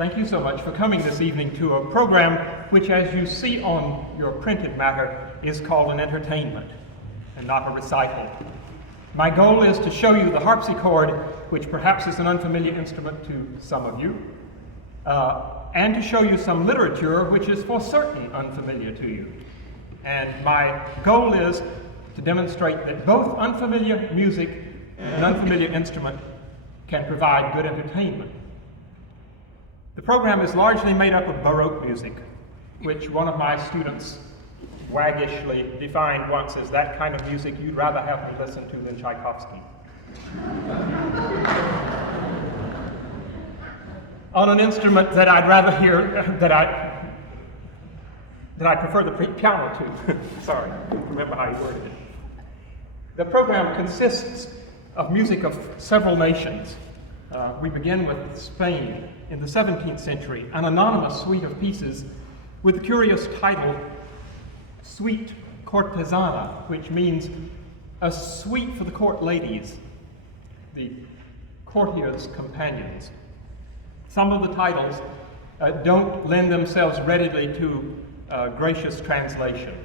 Thank you so much for coming this evening to a program which, as you see on your printed matter, is called an entertainment and not a recital. My goal is to show you the harpsichord, which perhaps is an unfamiliar instrument to some of you, and to show you some literature which is for certain unfamiliar to you. And my goal is to demonstrate that both unfamiliar music and unfamiliar instrument can provide good entertainment. The program is largely made up of Baroque music, which one of my students waggishly defined once as that kind of music you'd rather have me listen to than Tchaikovsky. On an instrument that I'd rather hear, that I prefer the piano to. Sorry, remember how he worded it. The program consists of music of several nations. We begin with Spain in the 17th century, an anonymous suite of pieces with the curious title Suite Cortesana, which means a suite for the court ladies, the courtiers' companions. Some of the titles don't lend themselves readily to gracious translation.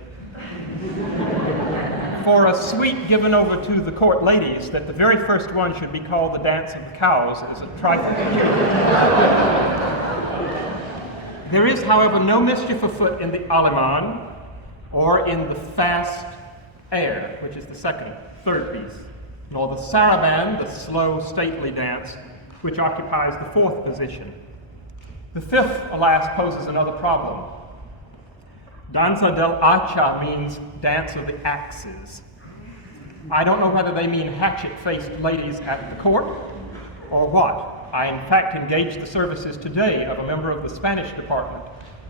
For a suite given over to the court ladies, that the very first one should be called the Dance of the Cows is a trifle. There is, however, no mischief afoot in the Allemand or in the fast air, which is the third piece, nor the saraband, the slow, stately dance, which occupies the fourth position. The fifth, alas, poses another problem. Danza del Hacha means dance of the axes. I don't know whether they mean hatchet-faced ladies at the court or what. I, in fact, engaged the services today of a member of the Spanish department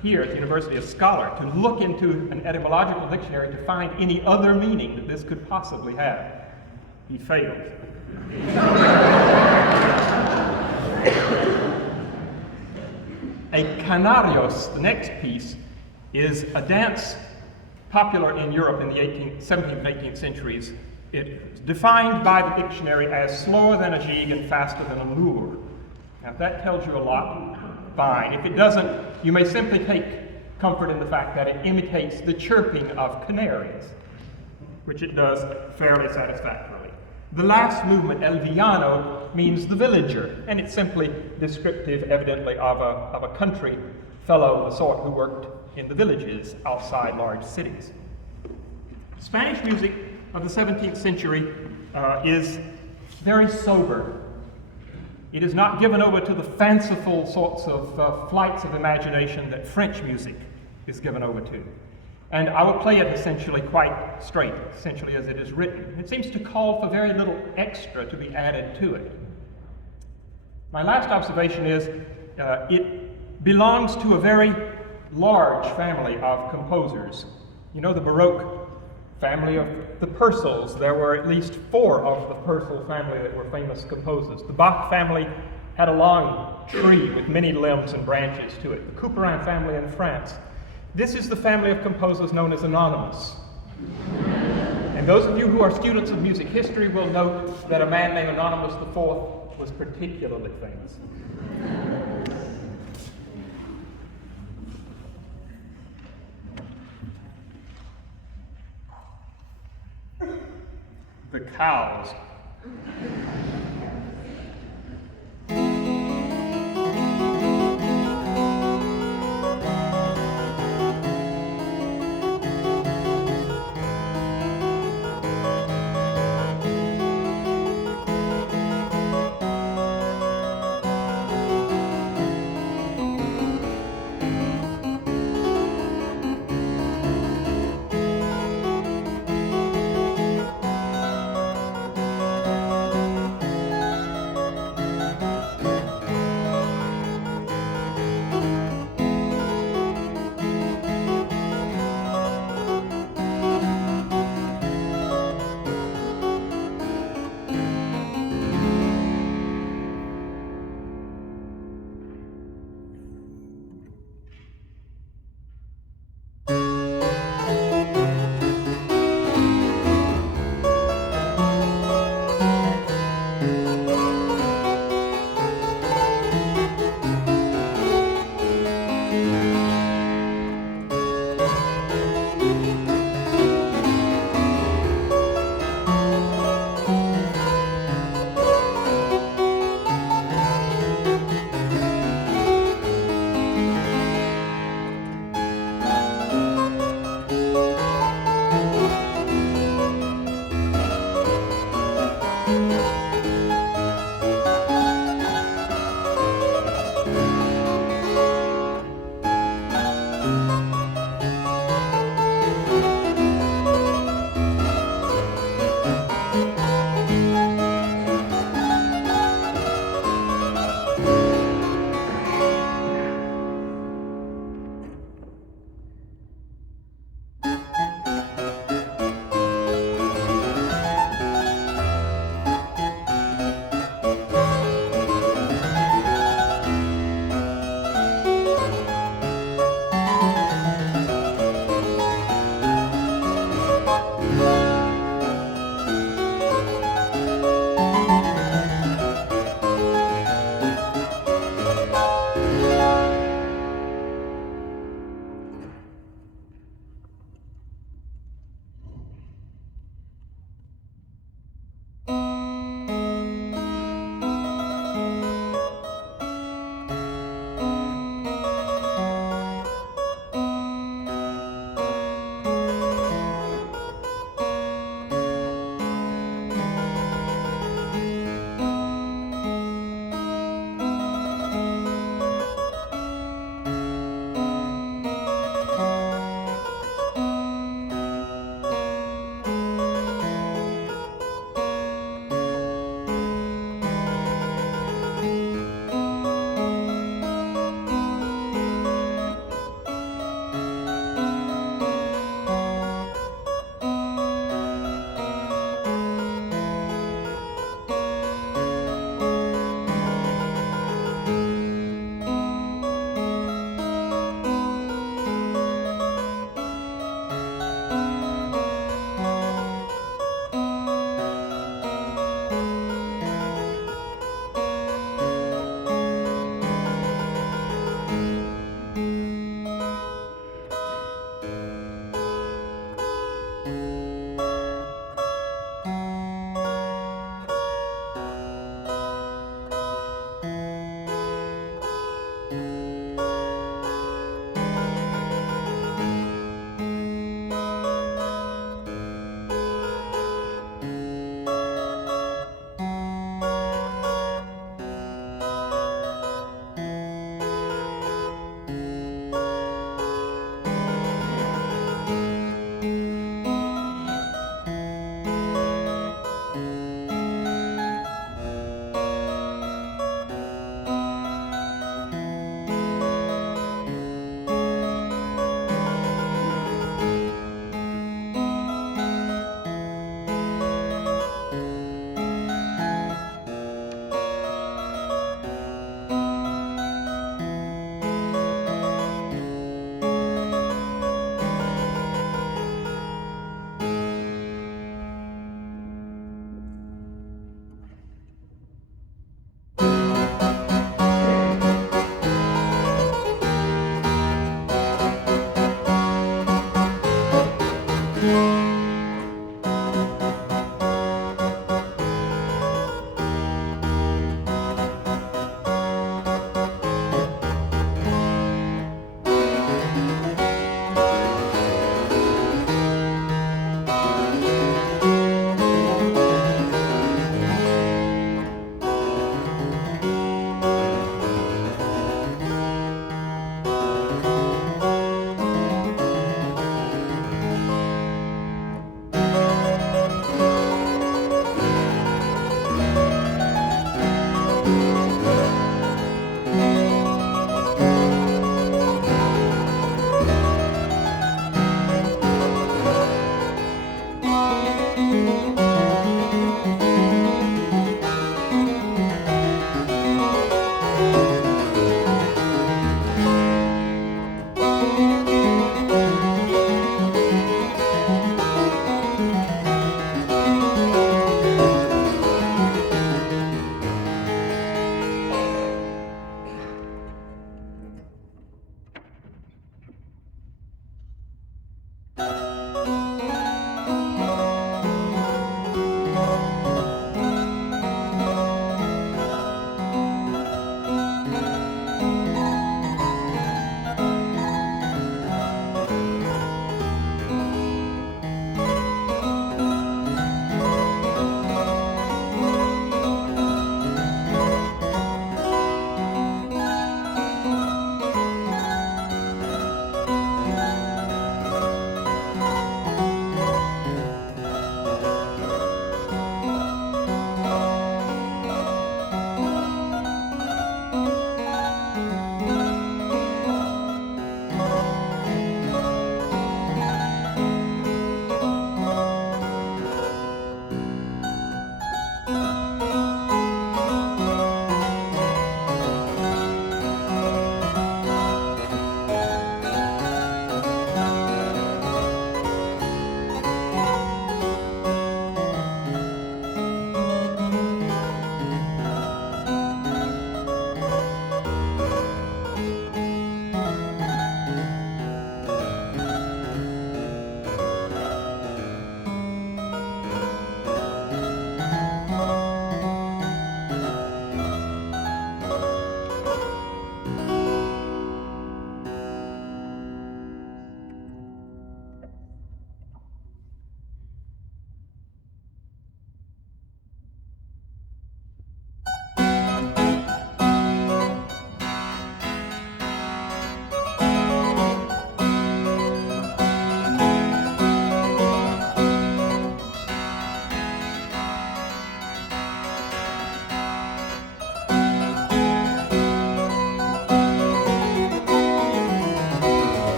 here at the University of Scholar to look into an etymological dictionary to find any other meaning that this could possibly have. He failed. A canarios, the next piece, is a dance popular in Europe in the 17th and 18th centuries. It's defined by the dictionary as slower than a jig and faster than a lure. Now, if that tells you a lot, fine. If it doesn't, you may simply take comfort in the fact that it imitates the chirping of canaries, which it does fairly satisfactorily. The last movement, El Villano, means the villager, and it's simply descriptive, evidently, of a country fellow of the sort who worked in the villages outside large cities. Spanish music of the 17th century is very sober. It is not given over to the fanciful sorts of flights of imagination that French music is given over to. And I will play it essentially quite straight, essentially as it is written. It seems to call for very little extra to be added to it. My last observation is it belongs to a very large family of composers. You know the Baroque family of the Purcells. There were at least 4 of the Purcell family that were famous composers. The Bach family had a long tree with many limbs and branches to it. The Couperin family in France. This is the family of composers known as anonymous. And those of you who are students of music history will note that a man named Anonymous IV was particularly famous. The cows.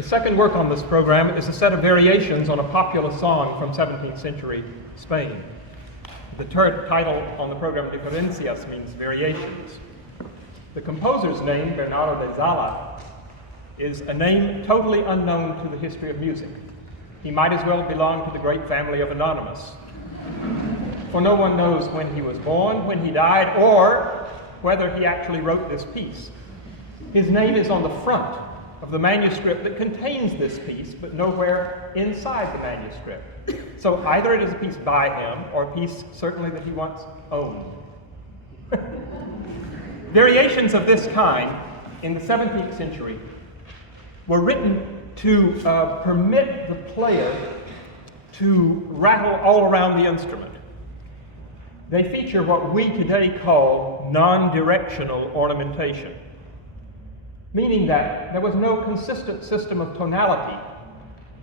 The second work on this program is a set of variations on a popular song from 17th century Spain. The third title on the program, Diferencias, means variations. The composer's name, Bernardo de Zala, is a name totally unknown to the history of music. He might as well belong to the great family of Anonymous. For no one knows when he was born, when he died, or whether he actually wrote this piece. His name is on the front of the manuscript that contains this piece, but nowhere inside the manuscript. So either it is a piece by him, or a piece certainly that he once owned. Variations of this kind in the 17th century were written to permit the player to rattle all around the instrument. They feature what we today call non-directional ornamentation, meaning that there was no consistent system of tonality.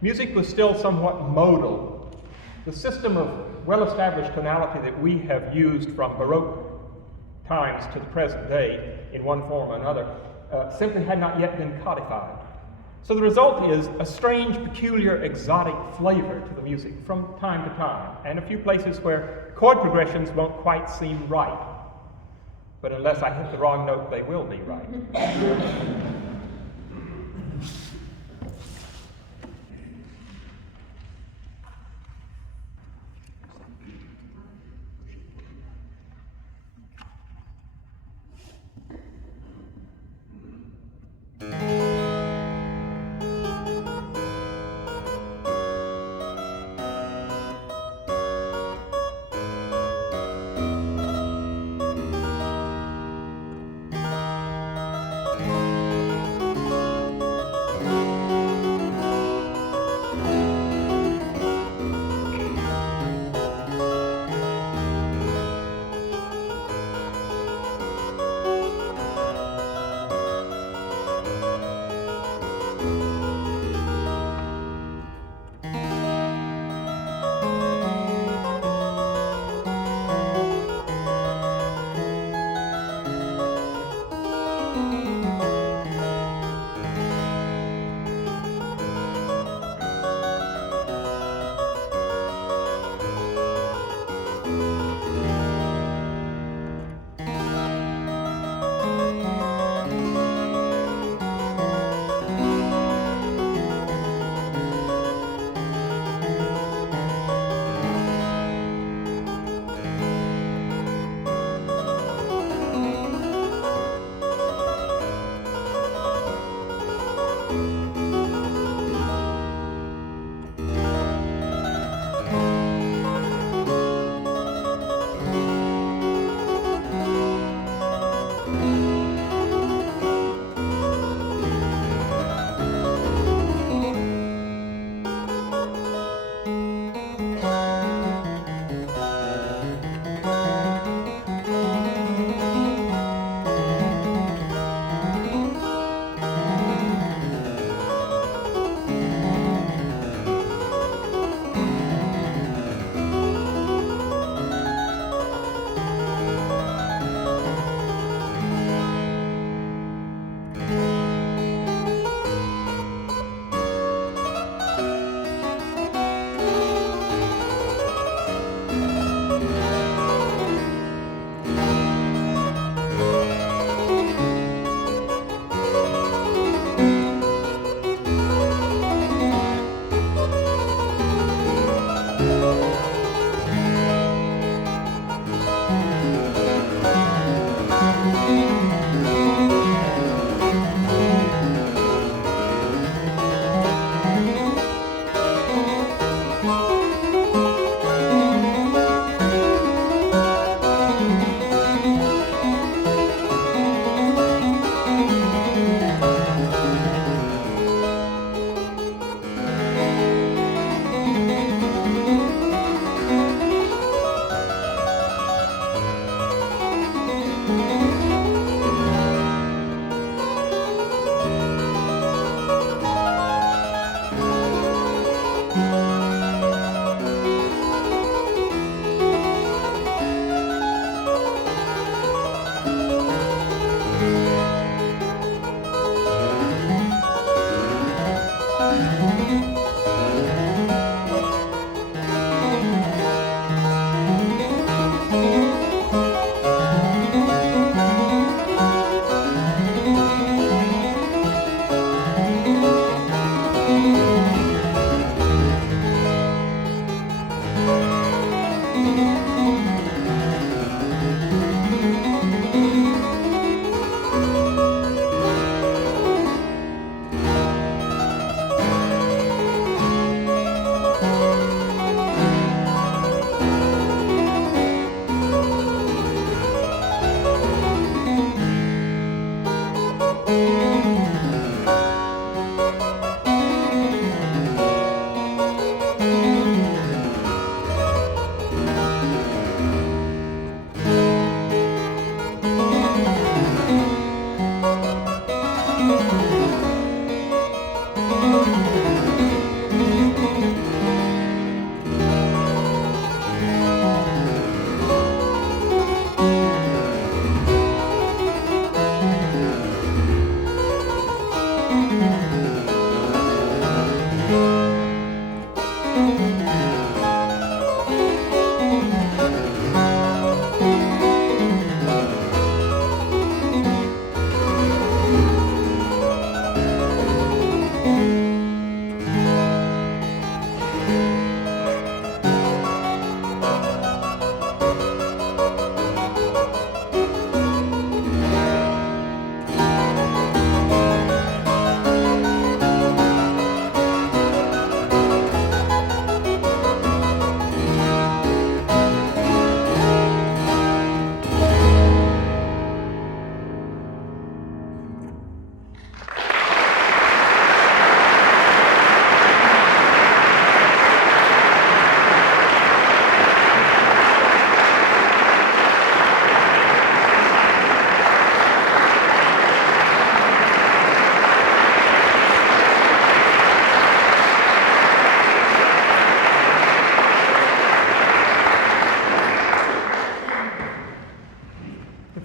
Music was still somewhat modal. The system of well-established tonality that we have used from Baroque times to the present day in one form or another simply had not yet been codified. So the result is a strange, peculiar, exotic flavor to the music from time to time, and a few places where chord progressions won't quite seem right. But unless I hit the wrong note, they will be right.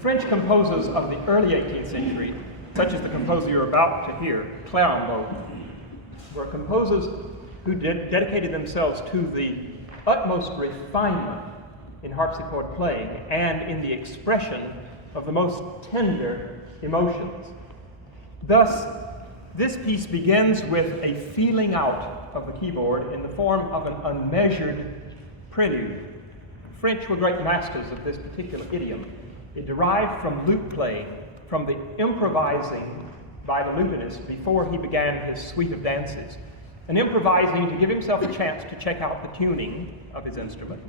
French composers of the early 18th century, such as the composer you're about to hear, CLÉRAMBAULT, were composers who dedicated themselves to the utmost refinement in harpsichord playing and in the expression of the most tender emotions. Thus, this piece begins with a feeling out of the keyboard in the form of an unmeasured prelude. The French were great masters of this particular idiom. It derived from lute playing, from the improvising by the lutenist before he began his suite of dances, and improvising to give himself a chance to check out the tuning of his instrument,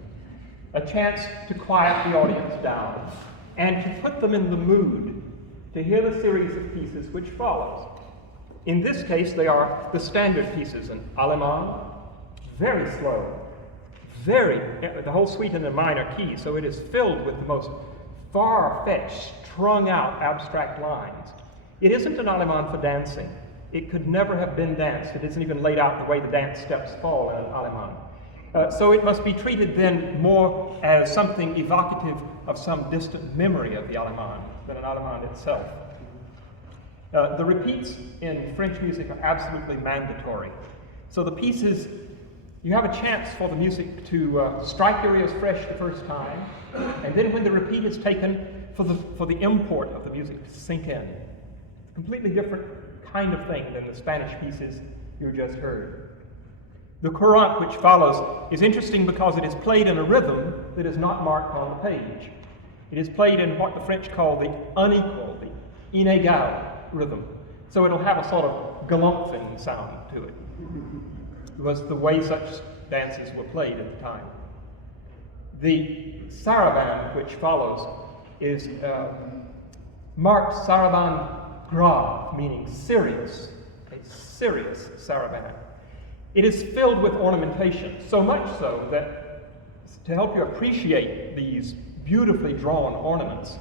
a chance to quiet the audience down, and to put them in the mood to hear the series of pieces which follows. In this case, they are the standard pieces, an allemand, very slow, the whole suite in a minor key, so it is filled with the most far-fetched, strung-out abstract lines. It isn't an allemand for dancing. It could never have been danced. It isn't even laid out the way the dance steps fall in an allemand. So it must be treated then more as something evocative of some distant memory of the allemand than an allemand itself. The repeats in French music are absolutely mandatory. So the pieces, you have a chance for the music to strike your ears fresh the first time, and then when the repeat is taken, for the import of the music to sink in. Completely different kind of thing than the Spanish pieces you just heard. The courant which follows is interesting because it is played in a rhythm that is not marked on the page. It is played in what the French call the unequal, the inégal rhythm. So it'll have a sort of galumphing sound to it. It was the way such dances were played at the time. The sarabande which follows is marked sarabande grave, meaning serious, a serious sarabande. It is filled with ornamentation, so much so that to help you appreciate these beautifully drawn ornaments,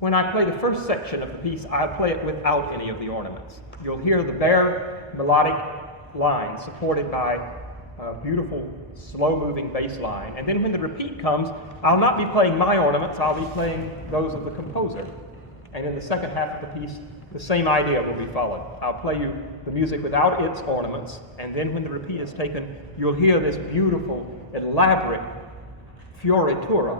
when I play the first section of the piece, I play it without any of the ornaments. You'll hear the bare melodic line supported by a beautiful, slow-moving bass line. And then when the repeat comes, I'll not be playing my ornaments, I'll be playing those of the composer. And in the second half of the piece, the same idea will be followed. I'll play you the music without its ornaments, and then when the repeat is taken, you'll hear this beautiful, elaborate fioritura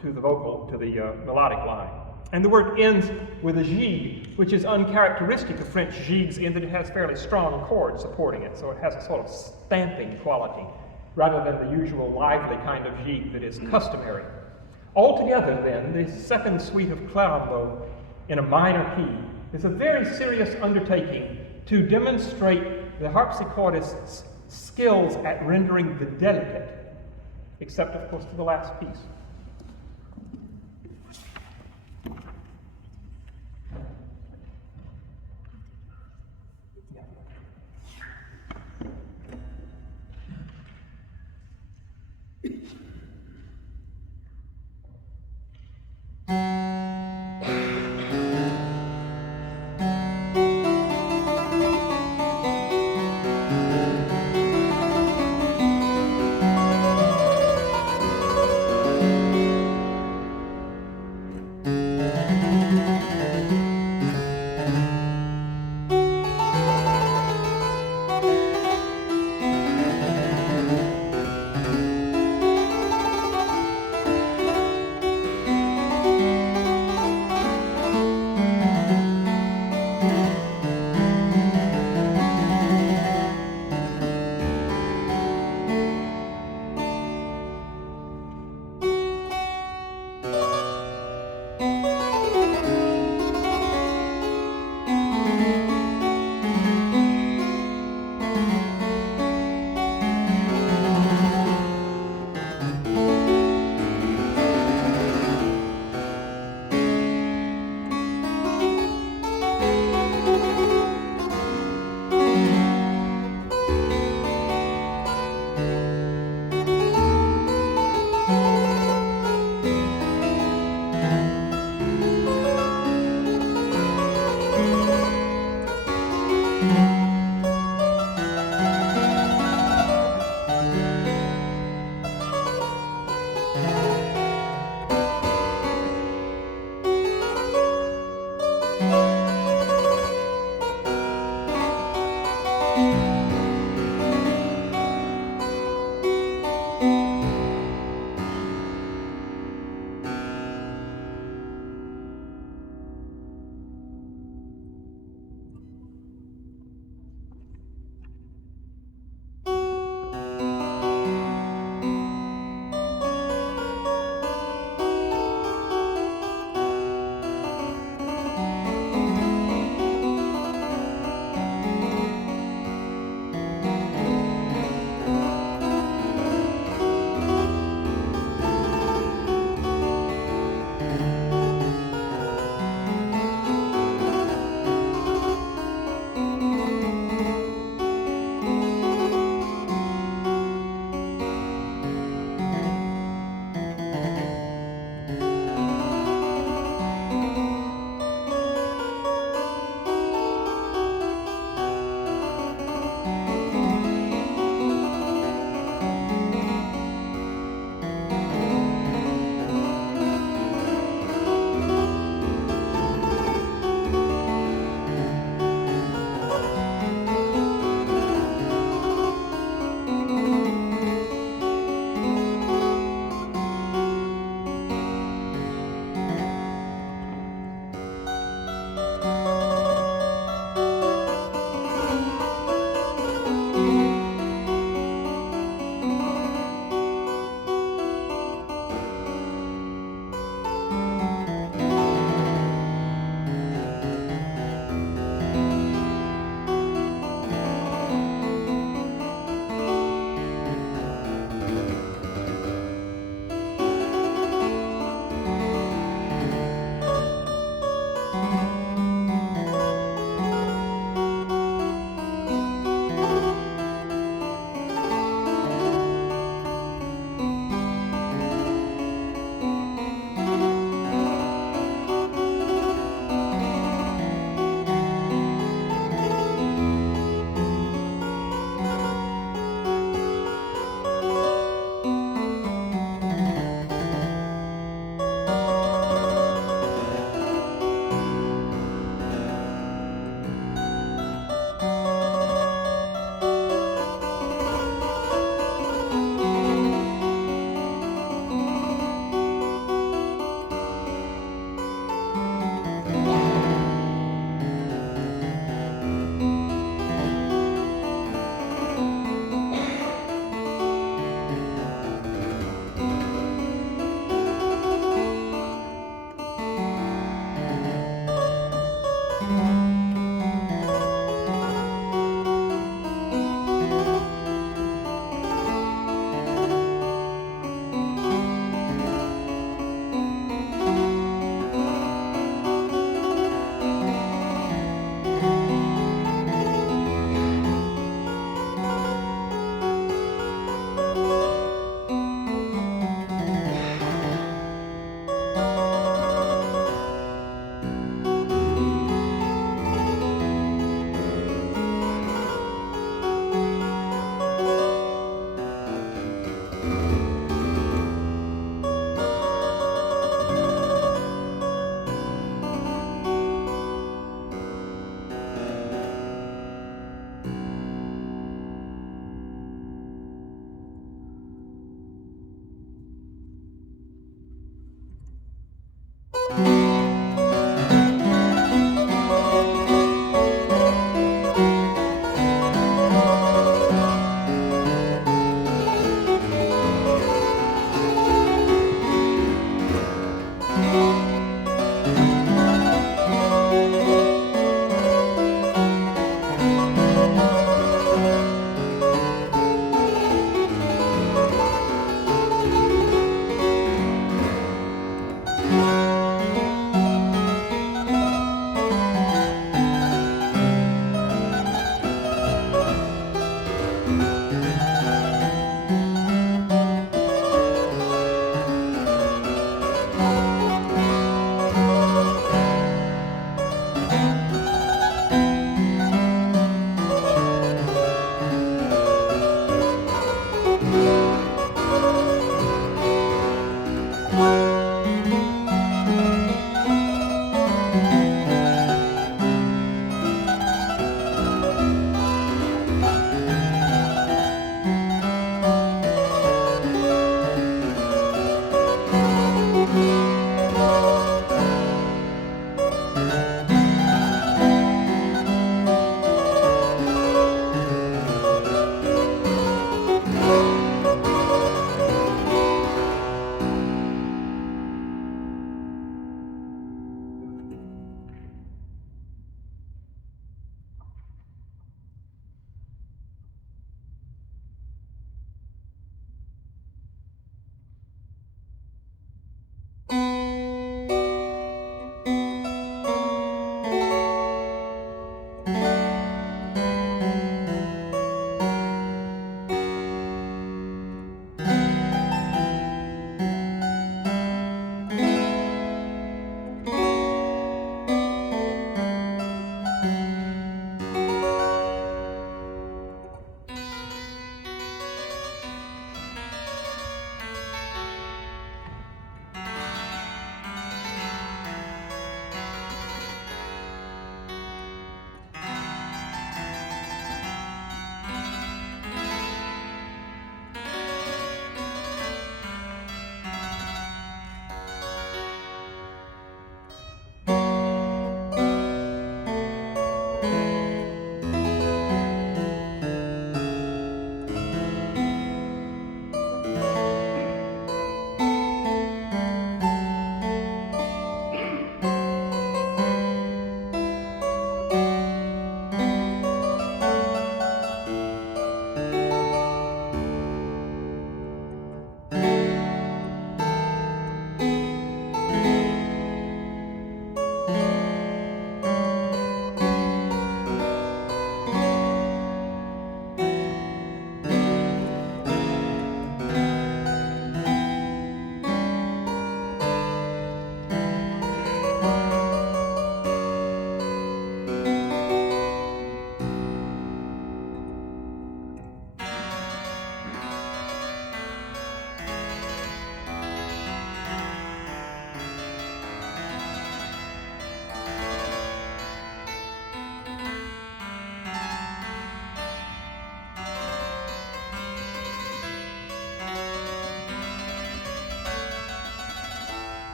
to the vocal, to the melodic line. And the work ends with a gigue, which is uncharacteristic of French gigues in that it has fairly strong chords supporting it, so it has a sort of stamping quality, rather than the usual lively kind of gigue that is customary. Altogether, then, the second suite of Clérambault in a minor key is a very serious undertaking to demonstrate the harpsichordist's skills at rendering the delicate, except, of course, to the last piece.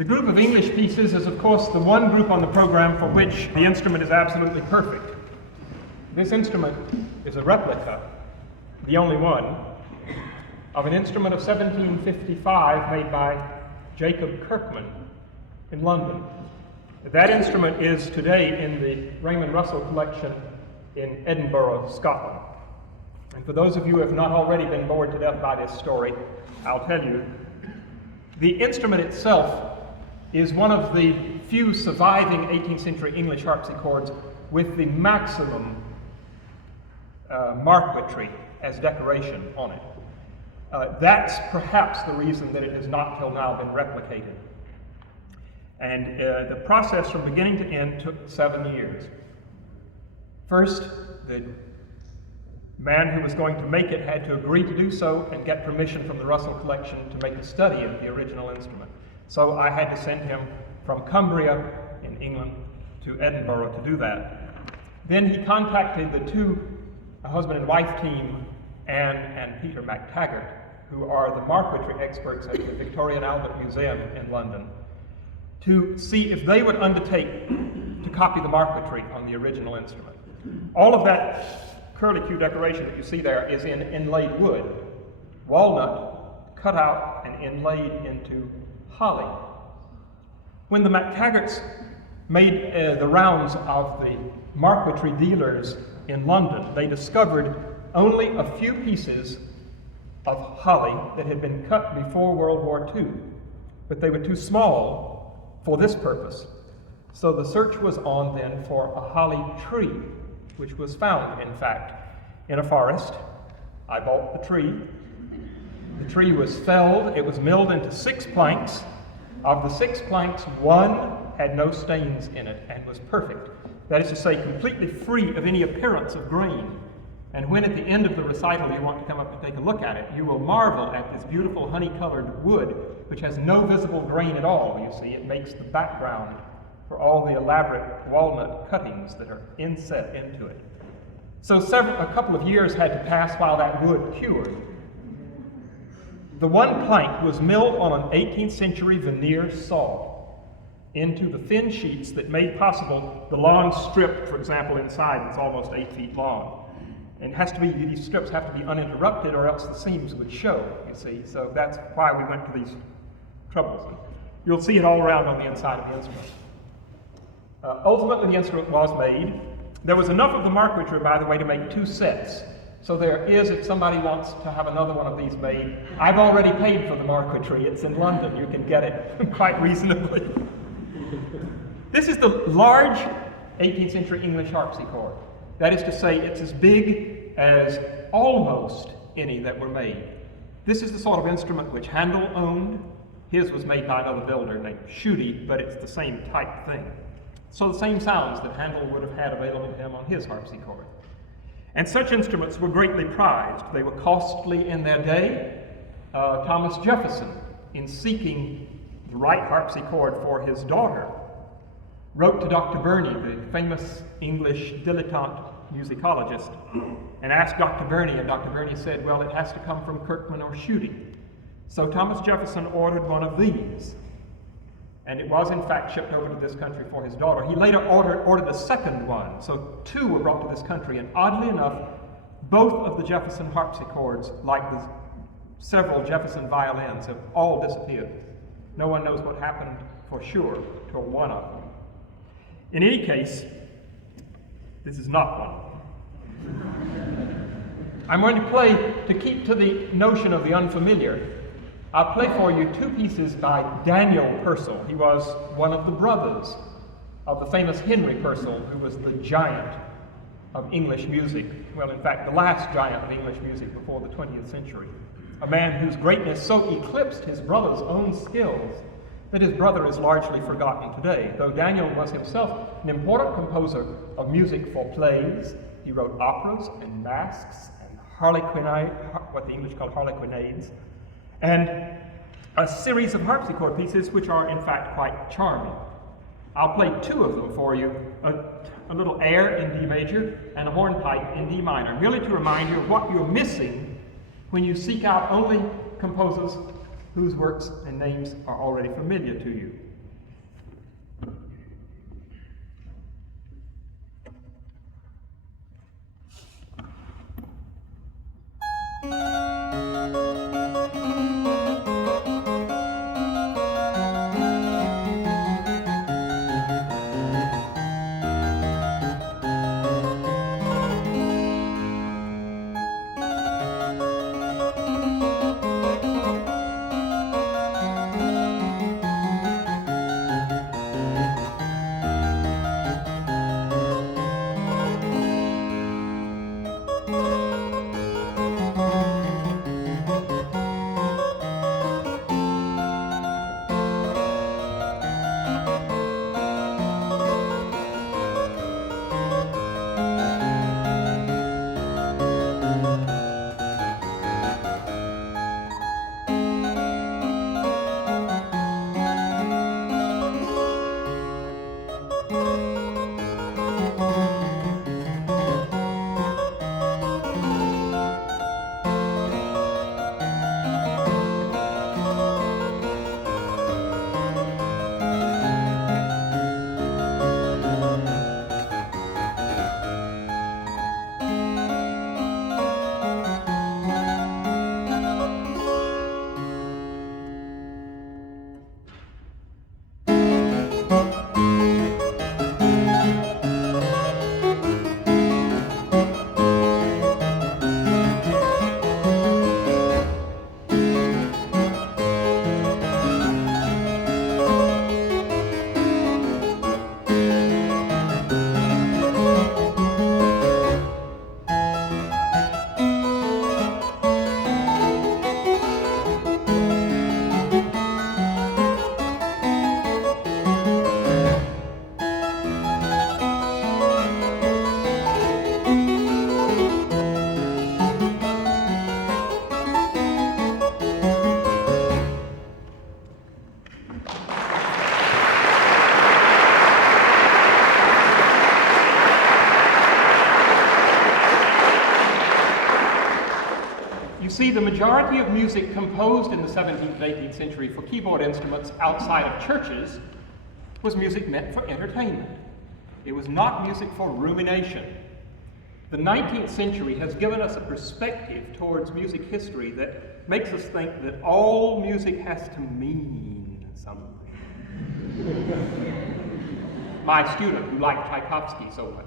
The group of English pieces is, of course, the one group on the program for which the instrument is absolutely perfect. This instrument is a replica, the only one, of an instrument of 1755 made by Jacob Kirkman in London. That instrument is today in the Raymond Russell collection in Edinburgh, Scotland. And for those of you who have not already been bored to death by this story, I'll tell you, the instrument itself is one of the few surviving 18th century English harpsichords with the maximum marquetry as decoration on it. That's perhaps the reason that it has not till now been replicated. And the process from beginning to end took 7 years. First, the man who was going to make it had to agree to do so and get permission from the Russell collection to make a study of the original instrument. So I had to send him from Cumbria in England to Edinburgh to do that. Then he contacted the two husband and wife team, Anne and Peter MacTaggart, who are the marquetry experts at the Victoria and Albert Museum in London, to see if they would undertake to copy the marquetry on the original instrument. All of that curlicue decoration that you see there is in inlaid wood, walnut cut out and inlaid into holly. When the MacTaggarts made the rounds of the marquetry dealers in London, they discovered only a few pieces of holly that had been cut before World War II, but they were too small for this purpose. So the search was on then for a holly tree, which was found, in fact, in a forest. I bought the tree. The tree was felled. It was milled into 6 planks. Of the 6 planks, 1 had no stains in it and was perfect. That is to say, completely free of any appearance of grain. And when at the end of the recital you want to come up and take a look at it, you will marvel at this beautiful honey-colored wood, which has no visible grain at all, you see. It makes the background for all the elaborate walnut cuttings that are inset into it. So a couple of years had to pass while that wood cured. The 1 plank was milled on an 18th century veneer saw into the thin sheets that made possible the long strip, for example, inside that's almost 8 feet long. And these strips have to be uninterrupted or else the seams would show, you see. So that's why we went to these troubles. You'll see it all around on the inside of the instrument. Ultimately, the instrument was made. There was enough of the marquetry, by the way, to make 2 sets. So there is, if somebody wants to have another one of these made, I've already paid for the marquetry. It's in London. You can get it quite reasonably. This is the large 18th century English harpsichord. That is to say, it's as big as almost any that were made. This is the sort of instrument which Handel owned. His was made by another builder named Schutte, but it's the same type thing. So the same sounds that Handel would have had available to him on his harpsichord. And such instruments were greatly prized. They were costly in their day. Thomas Jefferson, in seeking the right harpsichord for his daughter, wrote to Dr. Burney, the famous English dilettante musicologist, and asked Dr. Burney, and Dr. Burney said, well, it has to come from Kirkman or Schutte. So Thomas Jefferson ordered one of these, and it was in fact shipped over to this country for his daughter. He later ordered a second one, so 2 were brought to this country, and oddly enough, both of the Jefferson harpsichords, like the several Jefferson violins, have all disappeared. No one knows what happened for sure to one of them. In any case, this is not one. I'm going to play, to keep to the notion of the unfamiliar, I'll play for you 2 pieces by Daniel Purcell. He was one of the brothers of the famous Henry Purcell, who was the giant of English music. Well, in fact, the last giant of English music before the 20th century. A man whose greatness so eclipsed his brother's own skills that his brother is largely forgotten today, though Daniel was himself an important composer of music for plays. He wrote operas and masques and what the English call harlequinades, and a series of harpsichord pieces which are in fact quite charming. I'll play 2 of them for you, a little air in D major and a hornpipe in D minor, merely to remind you of what you're missing when you seek out only composers whose works and names are already familiar to you. You see, the majority of music composed in the 17th and 18th century for keyboard instruments outside of churches was music meant for entertainment. It was not music for rumination. The 19th century has given us a perspective towards music history that makes us think that all music has to mean something. My student who liked Tchaikovsky so much.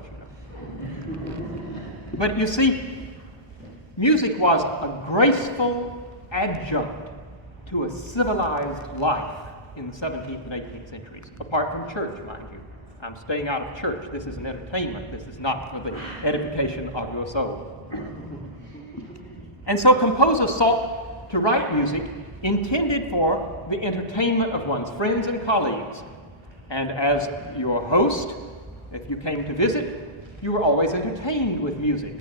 But you see, music was a graceful adjunct to a civilized life in the 17th and 18th centuries, apart from church, mind you. I'm staying out of church. This is an entertainment. This is not for the edification of your soul. And so composers sought to write music intended for the entertainment of one's friends and colleagues. And as your host, if you came to visit, you were always entertained with music.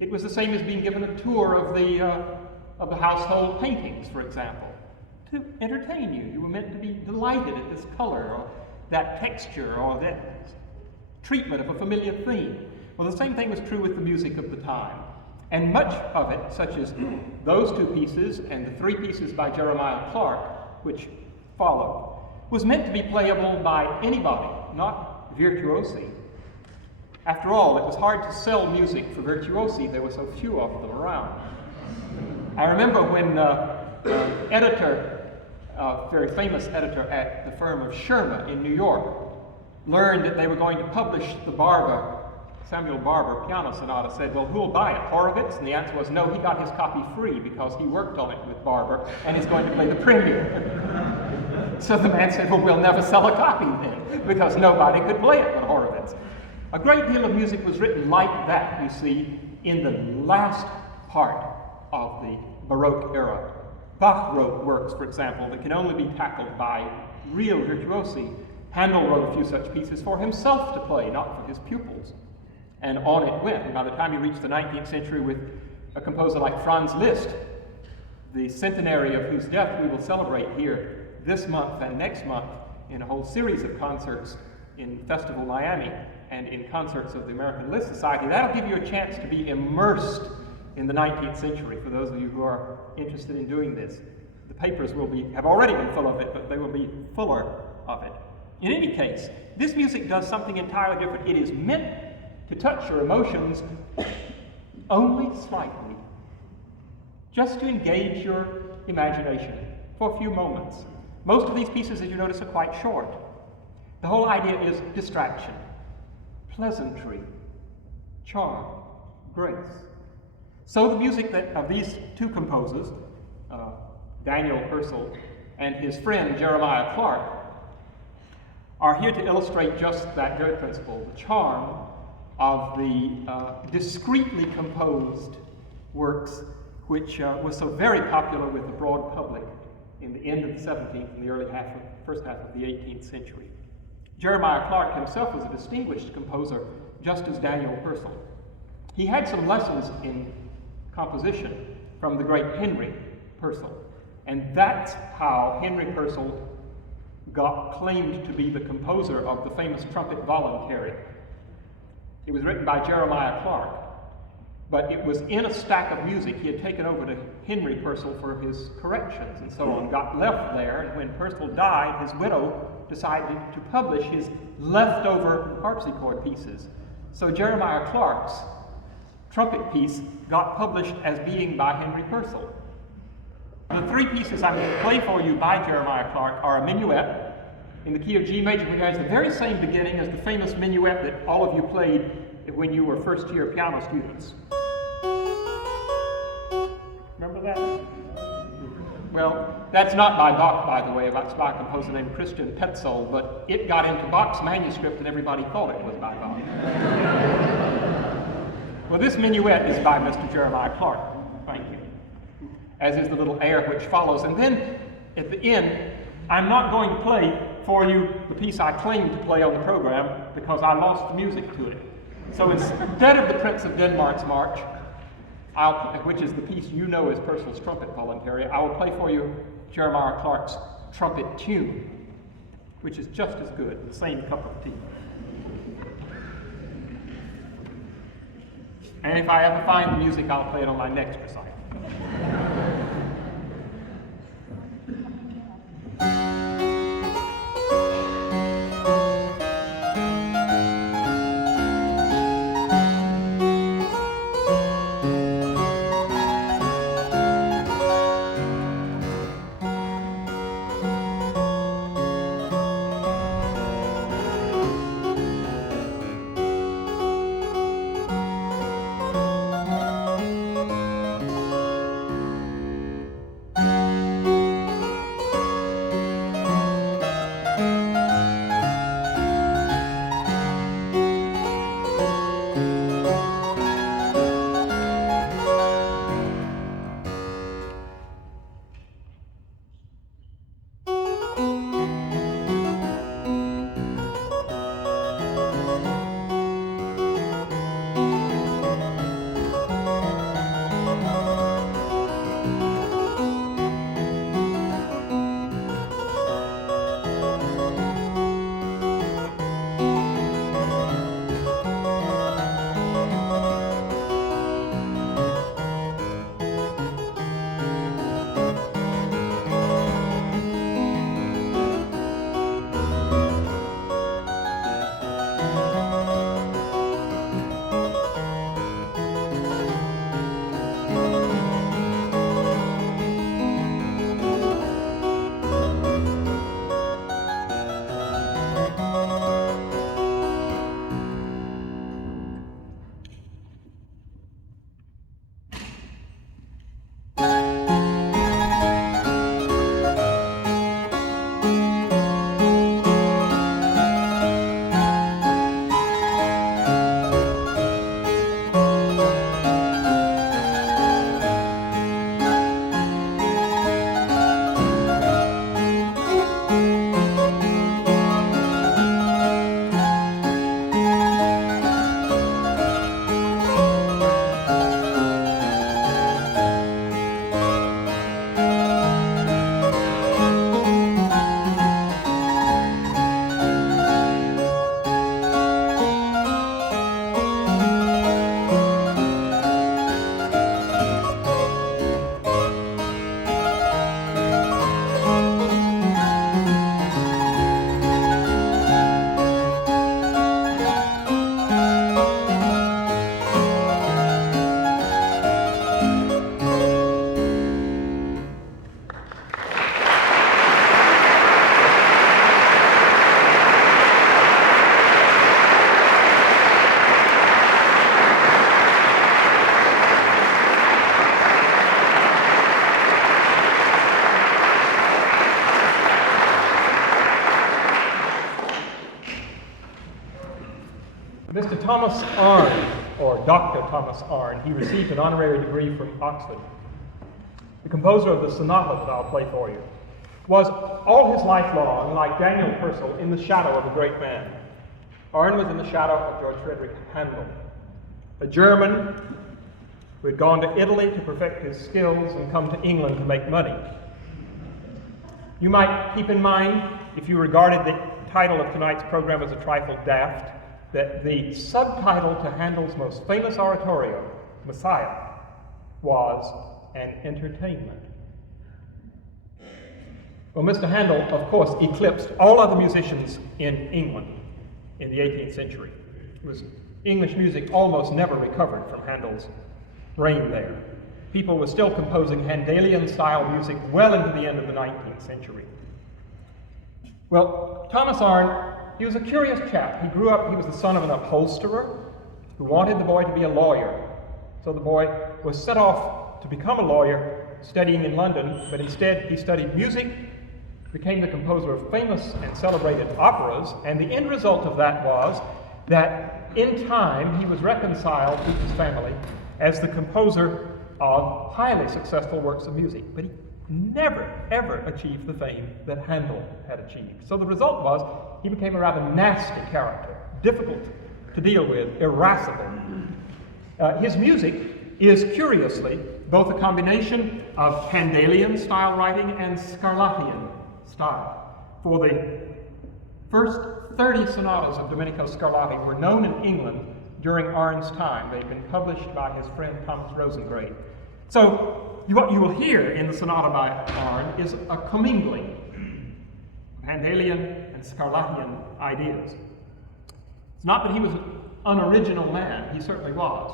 It was the same as being given a tour of the household paintings, for example, to entertain you. You were meant to be delighted at this color, or that texture, or that treatment of a familiar theme. Well, the same thing was true with the music of the time. And much of it, such as those two pieces and the three pieces by Jeremiah Clarke, which followed, was meant to be playable by anybody, not virtuosi. After all, it was hard to sell music for virtuosi. There were so few of them around. I remember when editor, a very famous editor at the firm of Schirmer in New York, learned that they were going to publish the Samuel Barber piano sonata, said, well, who'll buy it, Horowitz? And the answer was no, he got his copy free because he worked on it with Barber and he's going to play the premiere. So the man said, well, we'll never sell a copy then because nobody could play it but Horowitz. A great deal of music was written like that, you see, in the last part of the Baroque era. Bach wrote works, for example, that can only be tackled by real virtuosi. Handel wrote a few such pieces for himself to play, not for his pupils. And on it went. And by the time you reach the 19th century with a composer like Franz Liszt, the centenary of whose death we will celebrate here this month and next month in a whole series of concerts in Festival Miami and in concerts of the American Liszt Society, that'll give you a chance to be immersed in the 19th century for those of you who are interested in doing this. The papers have already been full of it, but they will be fuller of it. In any case, this music does something entirely different. It is meant to touch your emotions only slightly, just to engage your imagination for a few moments. Most of these pieces, as you notice, are quite short. The whole idea is distraction, pleasantry, charm, grace. So the music of these two composers, Daniel Purcell and his friend Jeremiah Clarke, are here to illustrate just that very principle, the charm of the discreetly composed works which was so very popular with the broad public in the end of the 17th and the first half of the 18th century. Jeremiah Clarke himself was a distinguished composer, just as Daniel Purcell. He had some lessons in composition from the great Henry Purcell, and that's how Henry Purcell claimed to be the composer of the famous trumpet voluntary. It was written by Jeremiah Clarke, but it was in a stack of music he had taken over to Henry Purcell for his corrections and so on, got left there, and when Purcell died, his widow decided to publish his leftover harpsichord pieces. So Jeremiah Clarke's trumpet piece got published as being by Henry Purcell. The three pieces I'm going to play for you by Jeremiah Clarke are a minuet in the key of G major, which has the very same beginning as the famous minuet that all of you played when you were first-year piano students. Remember that? Well, that's not by Bach, by the way. That's by a composer named Christian Petzold, but it got into Bach's manuscript and everybody thought it was by Bach. Well, this minuet is by Mr. Jeremiah Clarke. Thank you. As is the little air which follows. And then, at the end, I'm not going to play for you the piece I claimed to play on the program because I lost the music to it. So instead of the Prince of Denmark's March, which is the piece you know as Purcell's trumpet voluntary, I will play for you Jeremiah Clarke's trumpet tune, which is just as good, the same cup of tea. And if I ever find the music, I'll play it on my next recital. Mr. Thomas Arne, or Dr. Thomas Arne, he received an honorary degree from Oxford. The composer of the sonata that I'll play for you was all his life long, like Daniel Purcell, in the shadow of a great man. Arne was in the shadow of George Friedrich Handel, a German who had gone to Italy to perfect his skills and come to England to make money. You might keep in mind, if you regarded the title of tonight's program as a trifle daft, that the subtitle to Handel's most famous oratorio, Messiah, was an entertainment. Well, Mr. Handel, of course, eclipsed all other musicians in England in the 18th century. English music almost never recovered from Handel's reign there. People were still composing Handelian-style music well into the end of the 19th century. Well, Thomas Arne, he was a curious chap. He grew up, he was the son of an upholsterer who wanted the boy to be a lawyer. So the boy was set off to become a lawyer, studying in London, but instead he studied music, became the composer of famous and celebrated operas, and the end result of that was that in time he was reconciled with his family as the composer of highly successful works of music. But he never, ever achieved the fame that Handel had achieved. So the result was he became a rather nasty character, difficult to deal with, irascible. His music is curiously both a combination of Handelian style writing and Scarlattian style. For the first 30 sonatas of Domenico Scarlatti were known in England during Arne's time. They've been published by his friend Thomas Rosengrave. So what you will hear in the Sonata by Arne is a commingling of Handelian and Scarlattian ideas. It's not that he was an unoriginal man, he certainly was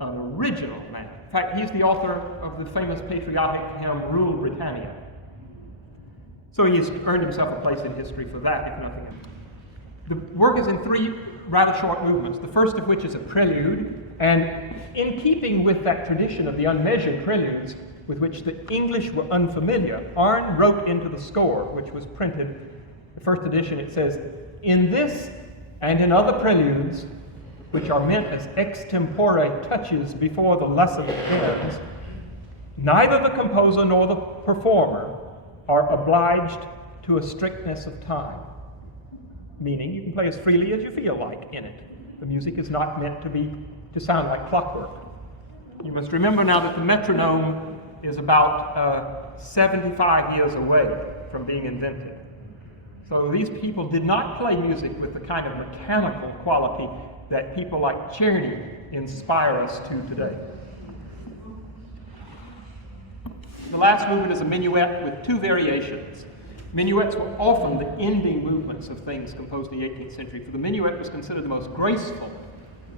an original man. In fact, he's the author of the famous patriotic hymn, Rule Britannia. So he has earned himself a place in history for that, if nothing else. The work is in three rather short movements, the first of which is a prelude, and in keeping with that tradition of the unmeasured preludes with which the English were unfamiliar, Arne wrote into the score, which was printed, the first edition, it says, "In this and in other preludes, which are meant as extempore touches before the lesson begins, neither the composer nor the performer are obliged to a strictness of time." Meaning you can play as freely as you feel like in it. The music is not meant to sound like clockwork. You must remember now that the metronome is about 75 years away from being invented. So these people did not play music with the kind of mechanical quality that people like Czerny inspire us to today. The last movement is a minuet with two variations. Minuets were often the ending movements of things composed in the 18th century, for the minuet was considered the most graceful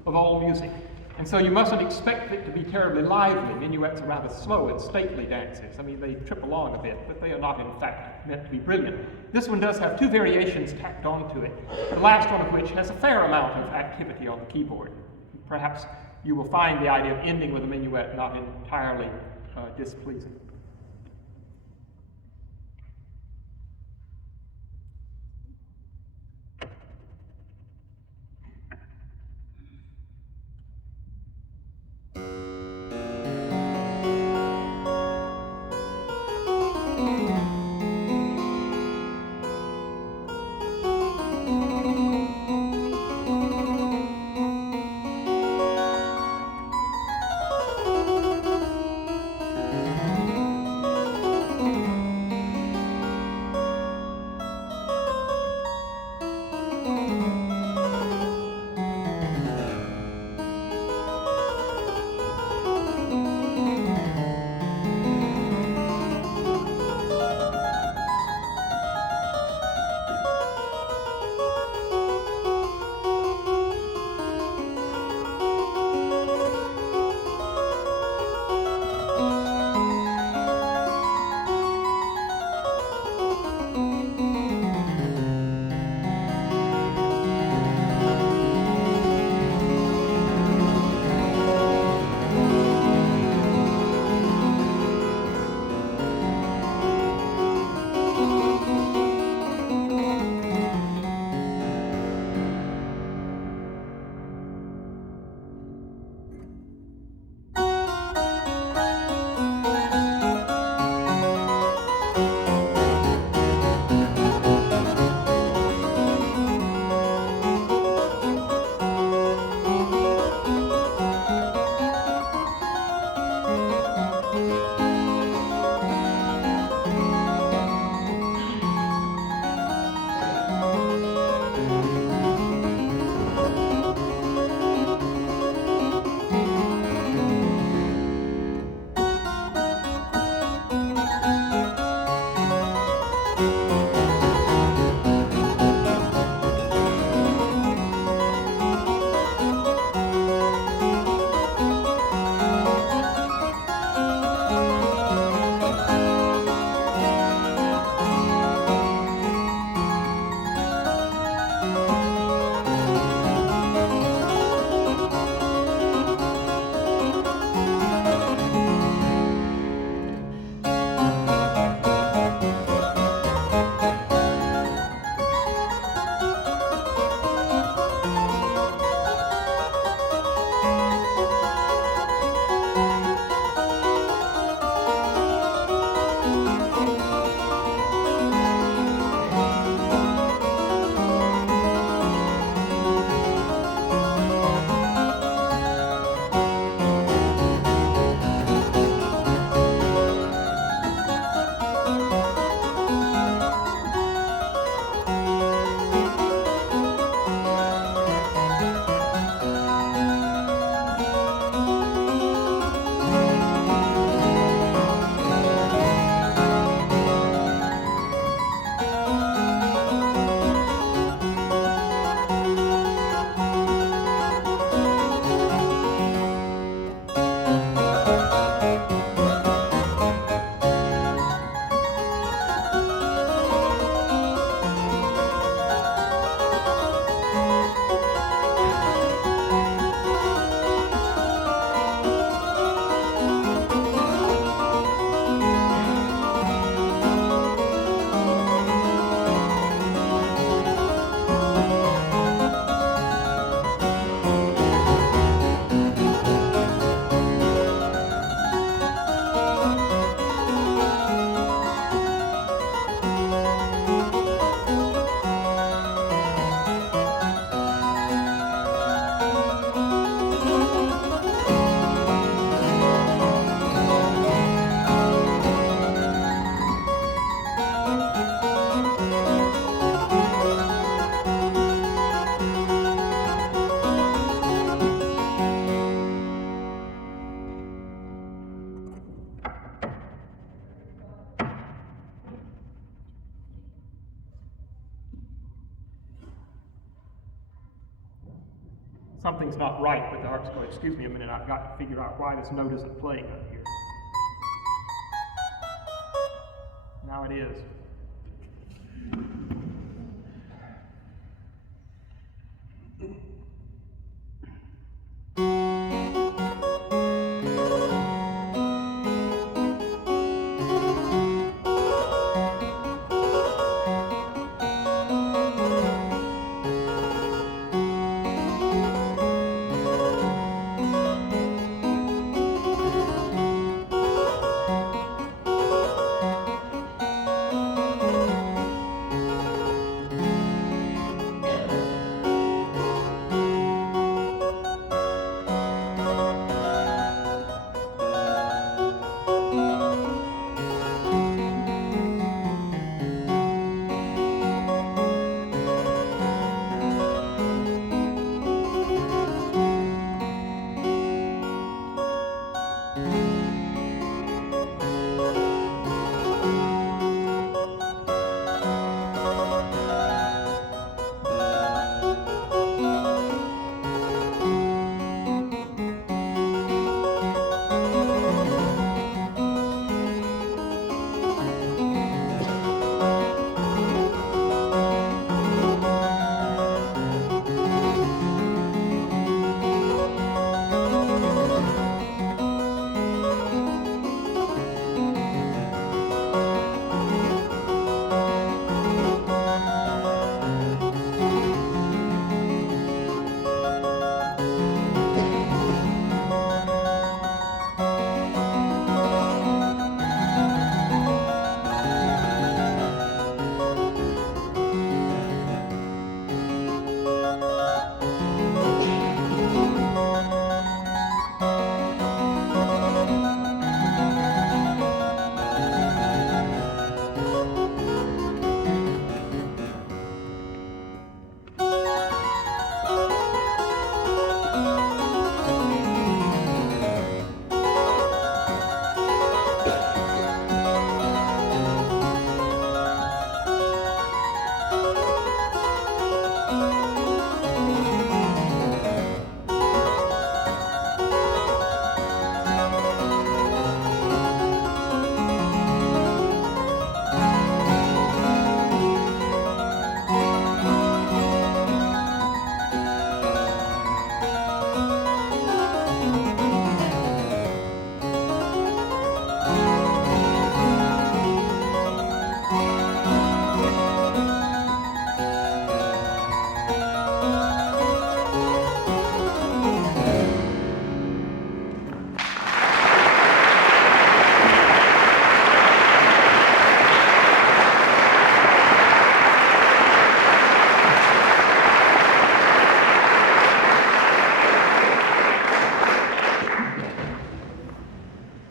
of all music. And so you mustn't expect it to be terribly lively. Minuets are rather slow and stately dances. I mean, they trip along a bit, but they are not, in fact, meant to be brilliant. This one does have two variations tacked onto it, the last one of which has a fair amount of activity on the keyboard. Perhaps you will find the idea of ending with a minuet not entirely displeasing. Something's not right with the harpsichord. Excuse me a minute, I've got to figure out why this note isn't playing up here. Now it is.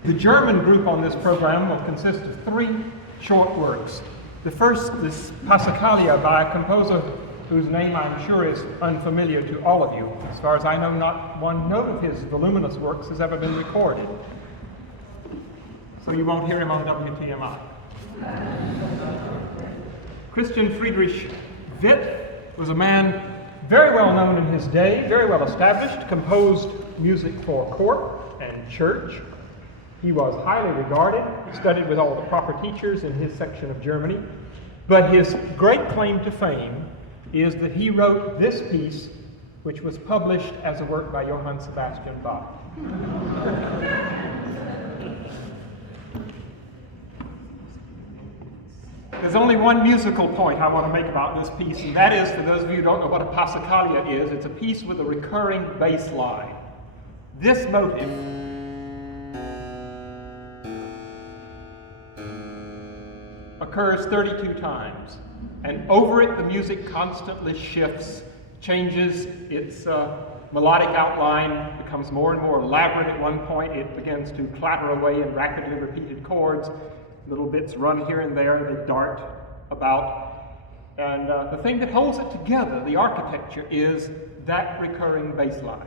The German group on this program will consist of 3 short works. The first is Passacaglia by a composer whose name I'm sure is unfamiliar to all of you. As far as I know, not one note of his voluminous works has ever been recorded. So you won't hear him on WTMI. Christian Friedrich WITT was a man very well known in his day, very well established, composed music for court and church. He was highly regarded, studied with all the proper teachers in his section of Germany, but his great claim to fame is that he wrote this piece, which was published as a work by Johann Sebastian Bach. There's only one musical point I want to make about this piece, and that is, for those of you who don't know what a passacaglia is, it's a piece with a recurring bass line. This motive occurs 32 times, and over it the music constantly shifts, changes its melodic outline, becomes more and more elaborate at one point. It begins to clatter away in rapidly repeated chords. Little bits run here and there, they dart about. And the thing that holds it together, the architecture, is that recurring bass line.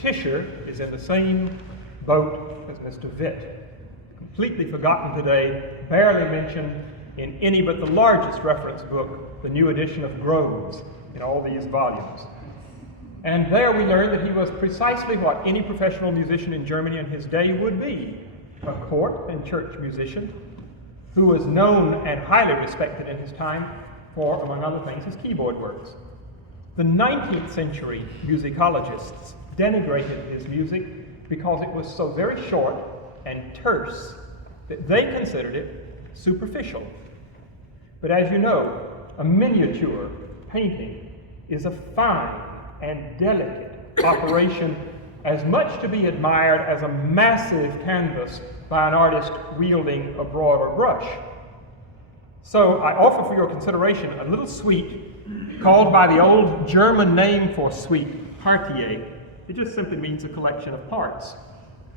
Tischer is in the same boat as Mr. Witt. Completely forgotten today, barely mentioned in any but the largest reference book, the new edition of Groves, in all these volumes. And there we learn that he was precisely what any professional musician in Germany in his day would be, a court and church musician who was known and highly respected in his time for, among other things, his keyboard works. The 19th century musicologists denigrated his music because it was so very short and terse that they considered it superficial. But as you know, a miniature painting is a fine and delicate operation, as much to be admired as a massive canvas by an artist wielding a broader brush. So I offer for your consideration a little suite called by the old German name for suite, Partier. It just simply means a collection of parts,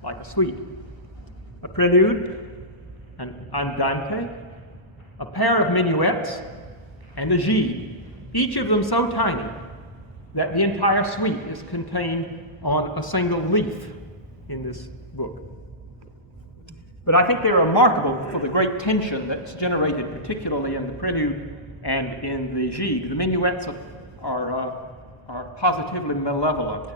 like a suite. A prelude, an andante, a pair of minuets, and a gigue, each of them so tiny that the entire suite is contained on a single leaf in this book. But I think they're remarkable for the great tension that's generated, particularly in the prelude and in the gigue. The minuets are positively malevolent.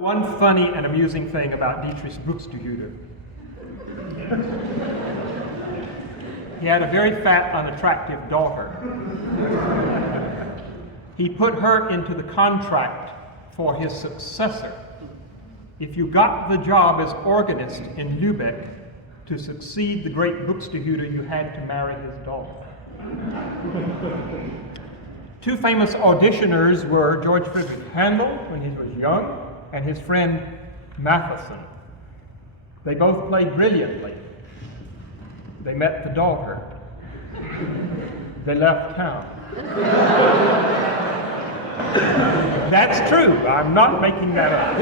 One funny and amusing thing about Dietrich's Buxtehude. He had a very fat, unattractive daughter. He put her into the contract for his successor. If you got the job as organist in Lübeck, to succeed the great Buxtehude, you had to marry his daughter. Two famous auditioners were George Friedrich Handel, when he was young, and his friend Matheson. They both played brilliantly. They met the daughter. They left town. That's true. I'm not making that up.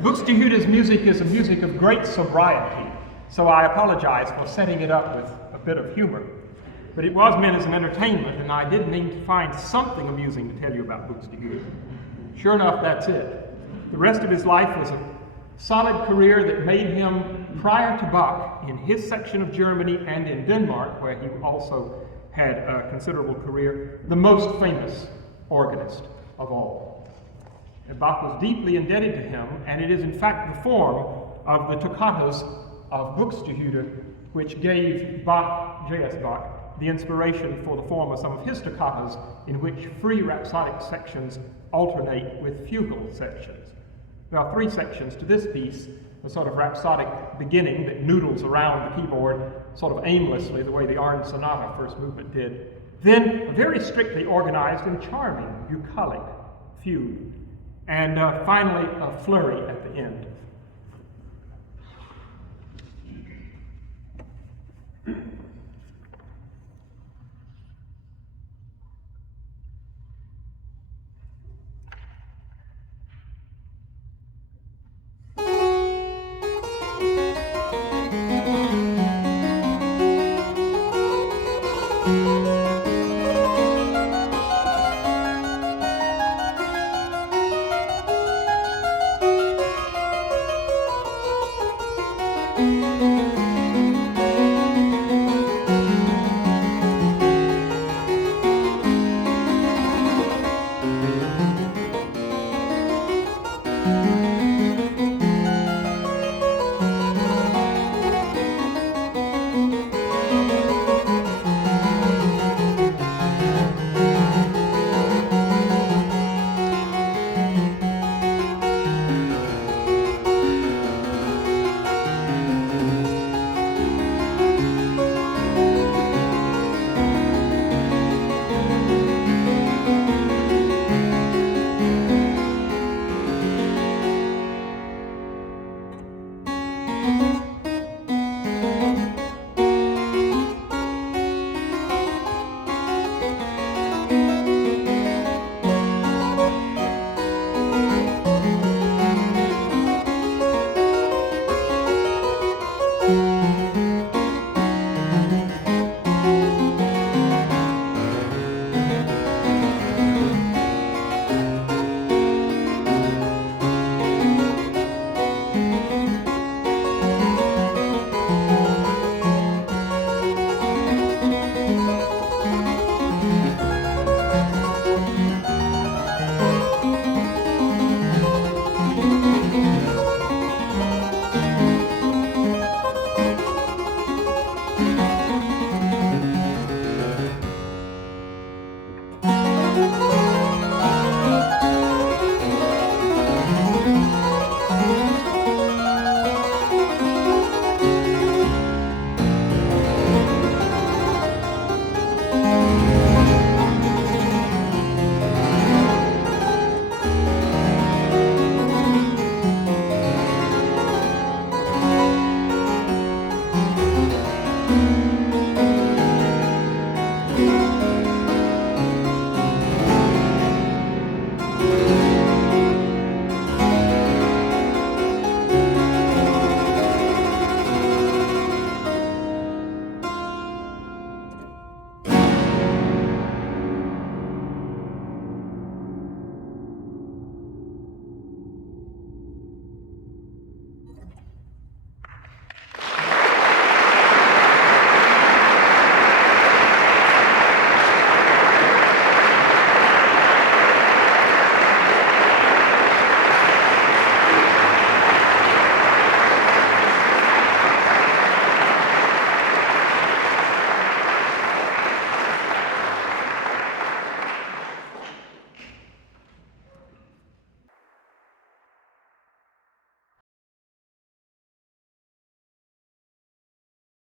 Buxtehude's music is a music of great sobriety, so I apologize for setting it up with a bit of humor. But it was meant as an entertainment, and I did mean to find something amusing to tell you about Buxtehude. Sure enough, that's it. The rest of his life was a solid career that made him, prior to Bach, in his section of Germany and in Denmark, where he also had a considerable career, the most famous organist of all. And Bach was deeply indebted to him, and it is in fact the form of the toccatas of Buxtehude which gave Bach, J.S. Bach, the inspiration for the form of some of his toccatas, in which free rhapsodic sections alternate with fugal sections. There are three sections to this piece: a sort of rhapsodic beginning that noodles around the keyboard sort of aimlessly, the way the ARNE Sonata first movement did. Then a very strictly organized and charming bucolic fugue. And finally a flurry at the end.